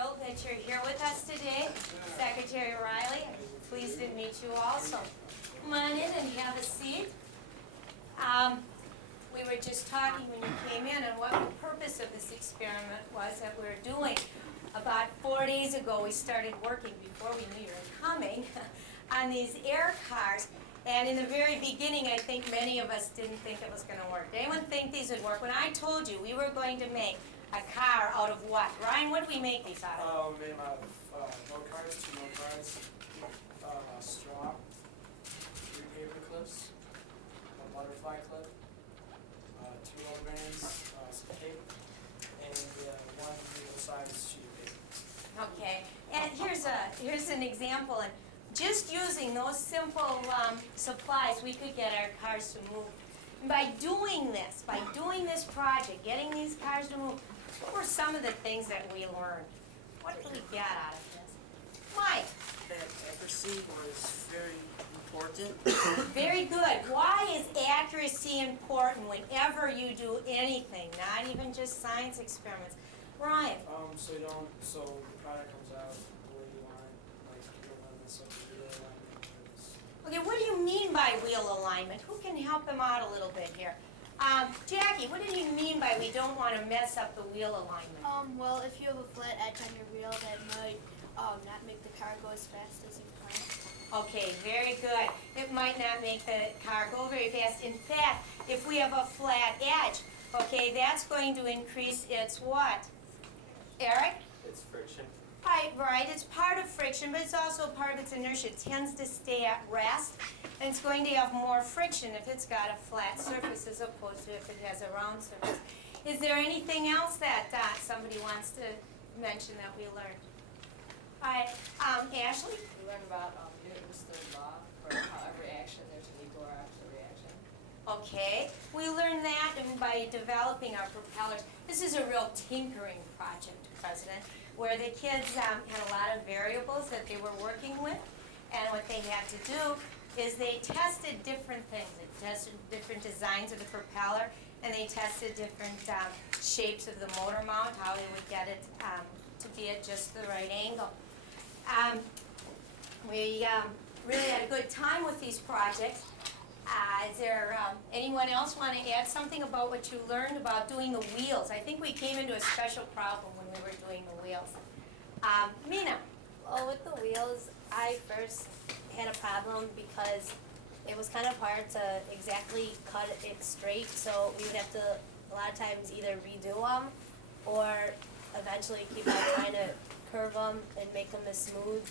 thrilled that you're here with us today. Secretary Riley, pleased to meet you also. Come on in and have a seat. We were just talking when you came in on what the purpose of this experiment was that we're doing. About 4 days ago, we started working, before we knew you were coming, on these air cars. And in the very beginning, I think many of us didn't think it was going to work. Did anyone think these would work? When I told you we were going to make a car out of what? Ryan, what did we make these out of? We made them out of note cards, 2 note cards, straw, 3 paper clips, a butterfly clip, 2 rubber bands, some tape, and 1 medium-sized sheet of paper. Okay, and here's an example. And just using those simple supplies, we could get our cars to move. And by doing this project, getting these cars to move, what were some of the things that we learned? What did we get out of this? Mike? That accuracy was very important. Very good. Why is accuracy important whenever you do anything, not even just science experiments? Ryan? So the product comes out the way you want it, like you don't want this wheel alignment. Okay, what do you mean by wheel alignment? Who can help him out a little bit here? Jackie, what do you mean by we don't want to mess up the wheel alignment? Well, if you have a flat edge on your wheel, that might not make the car go as fast as you plan. Okay, very good. It might not make the car go very fast. In fact, if we have a flat edge, okay, that's going to increase its what? Eric? It's friction. Right, it's part of friction, but it's also part of its inertia. It tends to stay at rest, and it's going to have more friction if it's got a flat surface as opposed to if it has a round surface. Is there anything else that somebody wants to mention that we learned? All right, Ashley? We learned about Newton's law for how every action there's an equal or opposite reaction. Okay, we learned that by developing our propellers. This is a real tinkering project, President, where the kids had a lot of variables that they were working with, and what they had to do is they tested different things. They tested different designs of the propeller, and they tested different shapes of the motor mount, how they would get it to be at just the right angle. We really had a good time with these projects. Is there anyone else want to add something about what you learned about doing the wheels? I think we came into a special problem when we were doing the wheels. Mina? Well, with the wheels, I first had a problem because it was kind of hard to exactly cut it straight, so we would have to, a lot of times, either redo them or eventually keep on trying to curve them and make them as smooth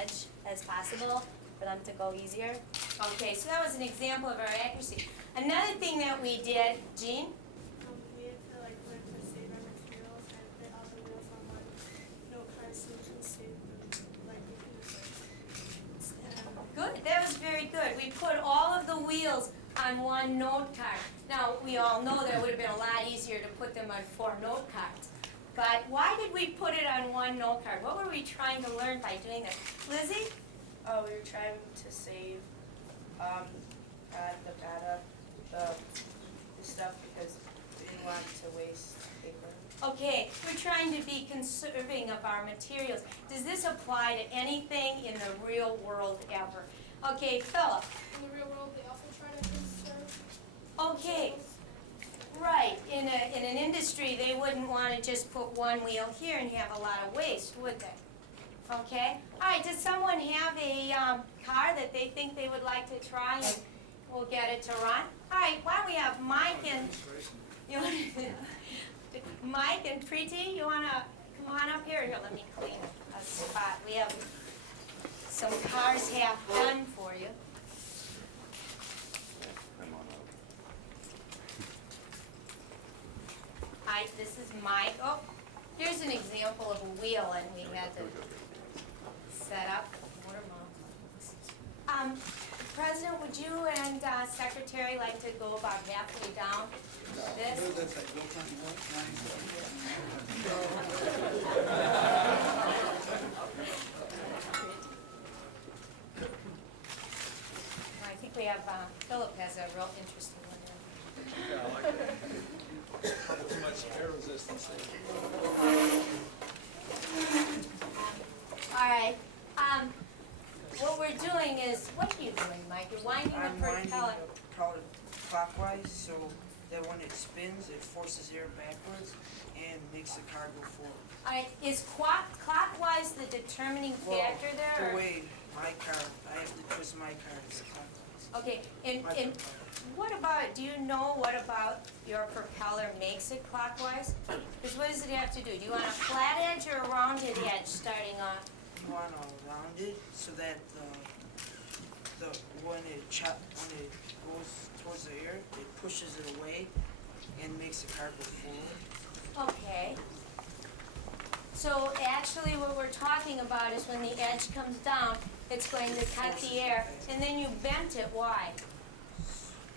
edge as possible for them to go easier. Okay, so that was an example of our accuracy. Another thing that we did, Jean? We had to learn to save our materials and fit all the wheels on one note card so we can save them Good, that was very good. We put all of the wheels on one note card. Now, we all know that it would have been a lot easier to put them on 4 note cards. But why did we put it on one note card? What were we trying to learn by doing that? Lizzie? We were trying to save the data, the stuff, because we didn't want to waste paper. Okay, we're trying to be conserving of our materials. Does this apply to anything in the real world ever? Okay, Philip. In the real world, they also try to conserve. Okay, right. In an industry, they wouldn't want to just put one wheel here and have a lot of waste, would they? Okay. All right, does someone have a car that they think they would like to try and we'll get it to run? All right, why don't we have Mike and Mike and Preeti, you want to come on up here? Here, let me clean a spot. We have some cars half done for you. Hi, this is Mike. Oh, here's an example of a wheel, and we had to set up the motor mount. President, would you and Secretary like to go about halfway down this? I think we have, Philip has a real interesting one there. Yeah, I like that. Too much air resistance. Alright, what we're doing is, what are you doing, Mike? You're winding the I'm winding propeller. the propeller clockwise so that when it spins, it forces air backwards and makes the car go forward. Alright, is clockwise the determining factor there? The or- way my car, I have to twist my car, it's clockwise. Okay, and My propeller. what about, do you know what about your propeller makes it clockwise? Because what does it have to do? Do you want a flat edge or a rounded edge starting off? You want to round it so that when it goes towards the air, it pushes it away and makes the car go forward. Okay. So actually what we're talking about is when the edge comes down, it's going to cut the air, and then you bent it. Why?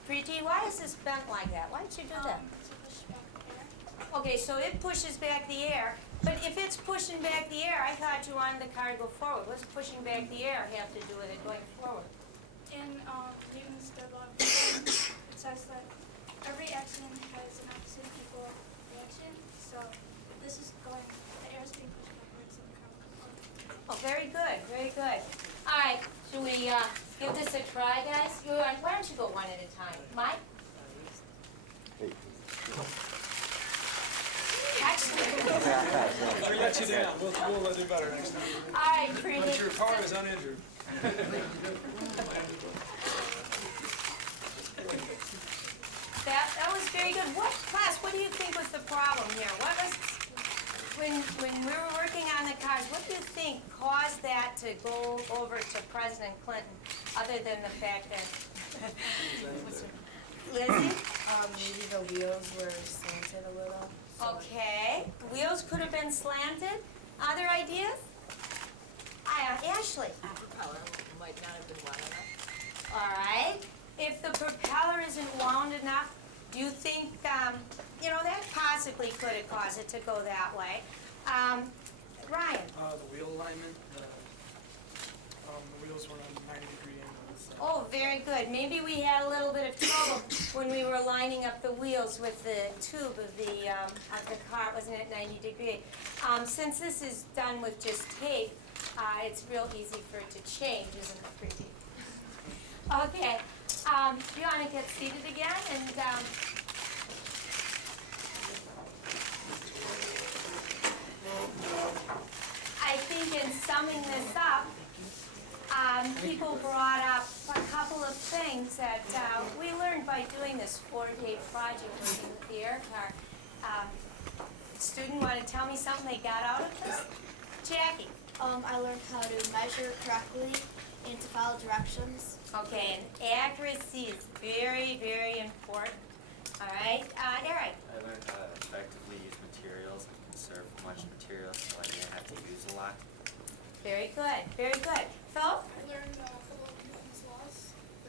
Preeti, why is this bent like that? Why did you do that? To push back the air. Okay, so it pushes back the air, but if it's pushing back the air, I thought you wanted the car to go forward. What's pushing back the air have to do with it going forward? In Newton's third law of motion, it says that every action has an opposite and equal reaction. So this is going, the air is being pushed backwards and the car will come forward. Oh, very good, very good. All right, should we give this a try, guys? Why don't you go one at a time? Mike? Actually, We let you down. We'll do better next time. all right, Preeti. But your car is uninjured. That was very good. What, class, what do you think was the problem here? What was, when we were working on the cars, what do you think caused that to go over to President Clinton, other than the fact that, Lizzie? Maybe the wheels were slanted a little. Okay, wheels could have been slanted. Other ideas? Ashley? Propeller might not have been long enough. All right. If the propeller isn't wound enough, do you think, that possibly could have caused it to go that way? Ryan? The wheel alignment, the wheels were on 90-degree angles. So. Oh, very good. Maybe we had a little bit of trouble when we were lining up the wheels with the tube of the car. Wasn't it 90 degree? Since this is done with just tape, it's real easy for it to change, isn't it, Preeti? Okay. You want to get seated again? And I think in summing this up, people brought up a couple of things that we learned by doing this 4-day project working with the air car. Student want to tell me something they got out of this? Jackie? I learned how to measure correctly and to follow directions. Okay, and accuracy is very, very important. All right, Eric? I learned how to effectively use materials and conserve much material so I didn't have to use a lot. Very good, very good. Phil? I learned a couple of Newton's laws.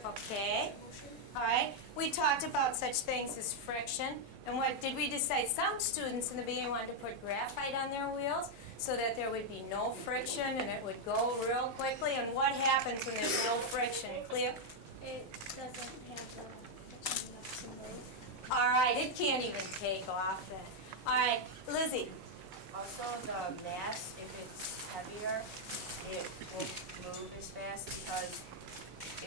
Okay. Motion. All right, we talked about such things as friction, and what did we decide? Some students in the beginning wanted to put graphite on their wheels so that there would be no friction and it would go real quickly. And what happens when there's no friction? Cleo? It doesn't have the friction enough to move. All right, it can't even take off then. All right, Lizzie. Also, the mass, if it's heavier, it won't move as fast because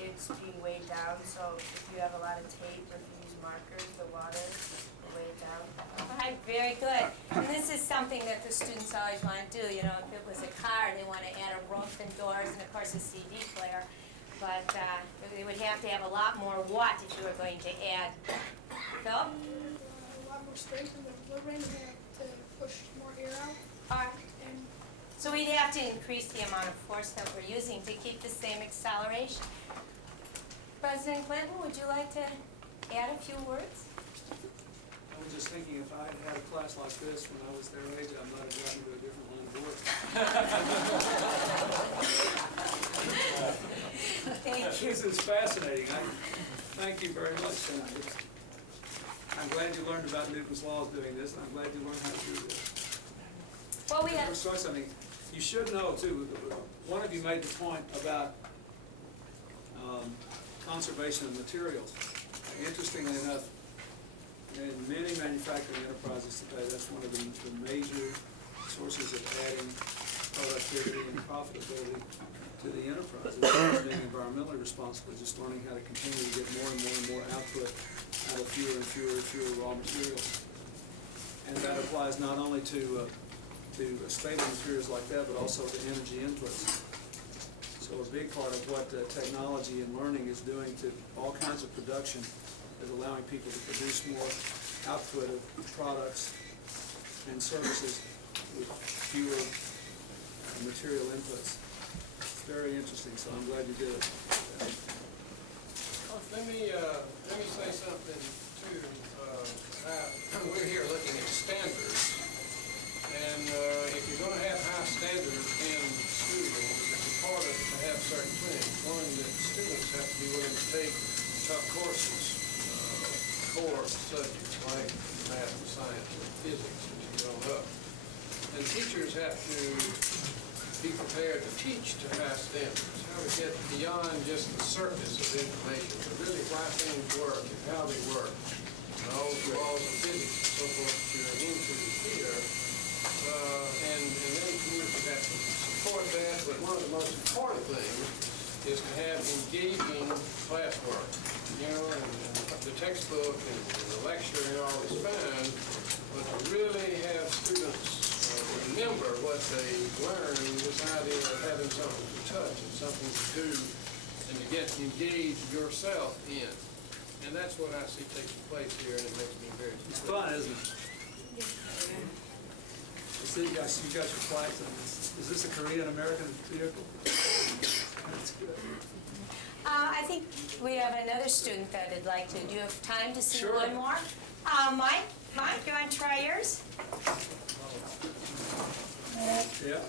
it's being weighed down. So if you have a lot of tape or if you use markers, the water will weigh it down. All right, very good. And this is something that the students always want to do. You know, if it was a car, they want to add a roof and doors and, of course, a CD player. But they would have to have a lot more watt if you were going to add. Phil? A lot more strength in the rim to push more air out. All right. And So we'd have to increase the amount of force that we're using to keep the same acceleration. President Clinton, would you like to add a few words? I was just thinking if I had a class like this when I was their age, I might have gotten to a different line of work. Thank you. This is fascinating. Thank you very much. I'm glad you learned about Newton's laws doing this, and I'm glad you learned how to do this. Well, we have. Sorry, something. You should know too. One of you made the point about conservation of materials. Interestingly enough, in many manufacturing enterprises today, that's one of the major sources of adding productivity and profitability to the enterprise, as well as being environmentally responsible, just learning how to continue to get more and more and more output out of fewer and fewer raw materials. And that applies not only to stable materials like that, but also to energy inputs. So a big part of what technology and learning is doing to all kinds of production is allowing people to produce more output of products and services with fewer material inputs. It's very interesting, so I'm glad you did it. Let me say something too. We're here looking at standards, and if you're going to have high standards in schooling, it's important to have certain things. One, that students have to be willing to take tough courses, core subjects like math and science and physics as you grow up. And teachers have to be prepared to teach to high standards, how to get beyond just the surface of information, but really why things work and how they work, and all the laws of physics and so forth that you're into here. And then communities have to support that, but one of the most important things is to have engaging classwork. You know, and the textbook and the lecture and all is fine, but to really have students remember what they learned, this idea of having something to touch and something to do and to get engaged yourself in. And that's what I see taking place here, and it makes me very It's fun, isn't it? See, you got your flags on this. Is this a Korean-American vehicle? That's good. I think we have another student that would like to. Do you have time to see Sure. one more? Mike, you want to try yours? Yeah.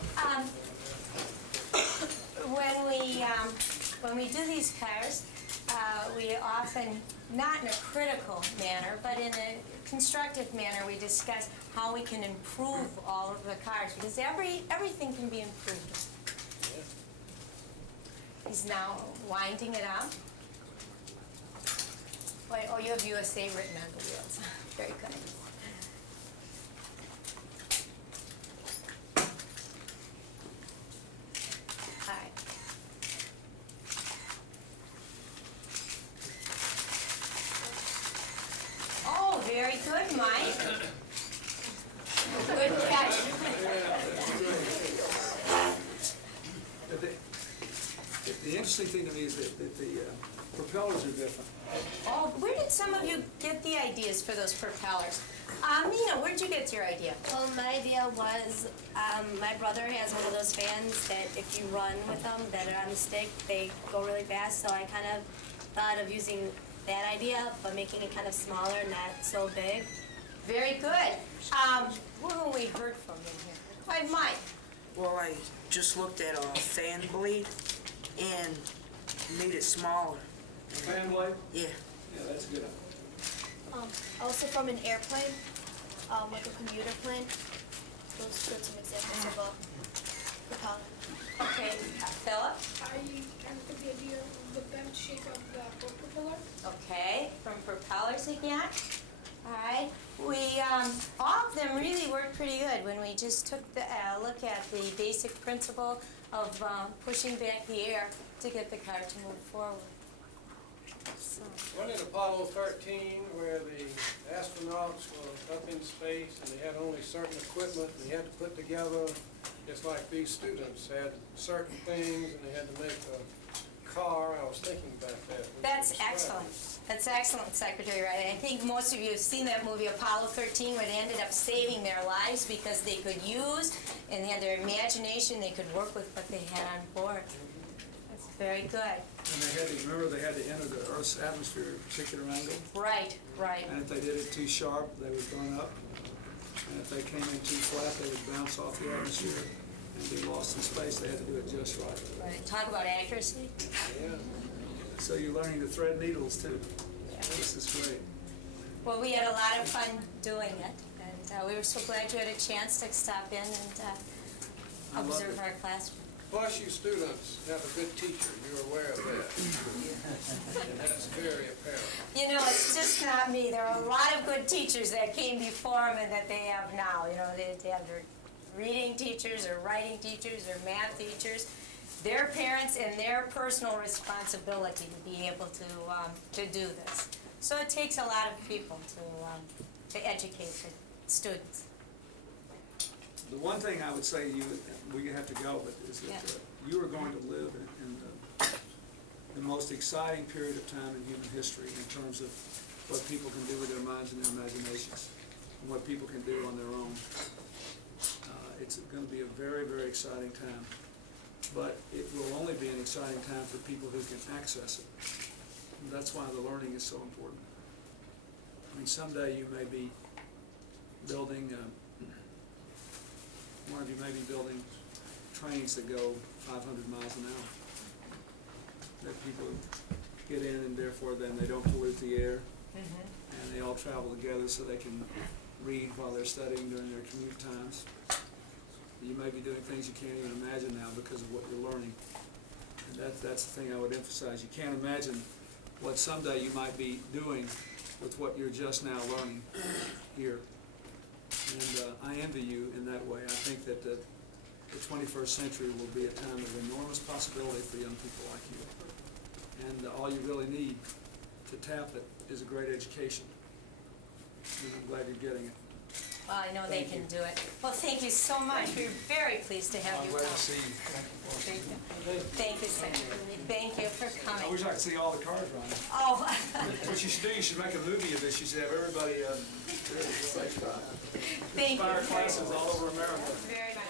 When we do these cars, we often, not in a critical manner, but in a constructive manner, we discuss how we can improve all of the cars, because everything can be improved. He's now winding it up. Wait, oh, you have USA written on the wheels. Very good. All right. Oh, very good, Mike. Good catch. The interesting thing to me is that the propellers are different. Oh, where did some of you get the ideas for those propellers? Nina, where'd you get your idea? Well, my idea was, my brother has one of those fans that if you run with them that are on the stick, they go really fast. So I kind of thought of using that idea, but making it kind of smaller, not so big. Very good. Who have we heard from in here? Go ahead, Mike. Well, I just looked at a fan blade and made it smaller. Fan blade? Yeah. Yeah, that's good. Also from an airplane, like a commuter plane. Those are some examples of a propeller. Okay, Philip. I kind of put the idea of the bent shape of the boat propeller. Okay, from propellers again. All right. We all of them really worked pretty good when we just took the look at the basic principle of pushing back the air to get the car to move forward. So. Wasn't it Apollo 13 where the astronauts were up in space and they had only certain equipment and they had to put together, just like these students had certain things and they had to make a car? I was thinking about that. That's excellent. That's excellent, Secretary Wright. I think most of you have seen that movie Apollo 13 where they ended up saving their lives because they could use and they had their imagination, they could work with what they had on board. That's very good. And they had to, remember, they had to enter the Earth's atmosphere at a particular angle. Right, right. And if they did it too sharp, they would burn up. And if they came in too flat, they would bounce off the atmosphere and be lost in space. They had to do it just right. Right. Talk about accuracy. Yeah. So you're learning to thread needles too. Yeah. This is great. Well, we had a lot of fun doing it, and we were so glad you had a chance to stop in and I loved observe it. our classroom. Plus, you students have a good teacher. You're aware of that. And that's very apparent. You know, it's just not me. There are a lot of good teachers that came before them and that they have now. You know, they have their reading teachers or writing teachers or math teachers, their parents and their personal responsibility to be able to do this. So it takes a lot of people to educate the students. The one thing I would say to you, we have to go, but is that you are going to live in the most exciting period of time in human history in terms of what people can do with their minds and their imaginations, and what people can do on their own. It's going to be a very, very exciting time, but it will only be an exciting time for people who can access it. And that's why the learning is so important. I mean, someday you may be building, one of you may be building trains that go 500 miles an hour, that people get in, and therefore then they don't pollute the air, and they all travel together so they can read while they're studying during their commute times. You may be doing things you can't even imagine now because of what you're learning. And that's the thing I would emphasize. You can't imagine what someday you might be doing with what you're just now learning here. And I envy you in that way. I think that the 21st century will be a time of enormous possibility for young people like you. And all you really need to tap it is a great education. And I'm glad you're getting it. Well, I know they can do it. Well, thank you so much. We're very pleased to have you come. I'm glad to see you. Thank you. Thank you, sir. Thank you for I coming. wish I could see all the cars running. Oh. What you should do, you should make a movie of this. You should have everybody Thank you. inspire classes all over America. Very much.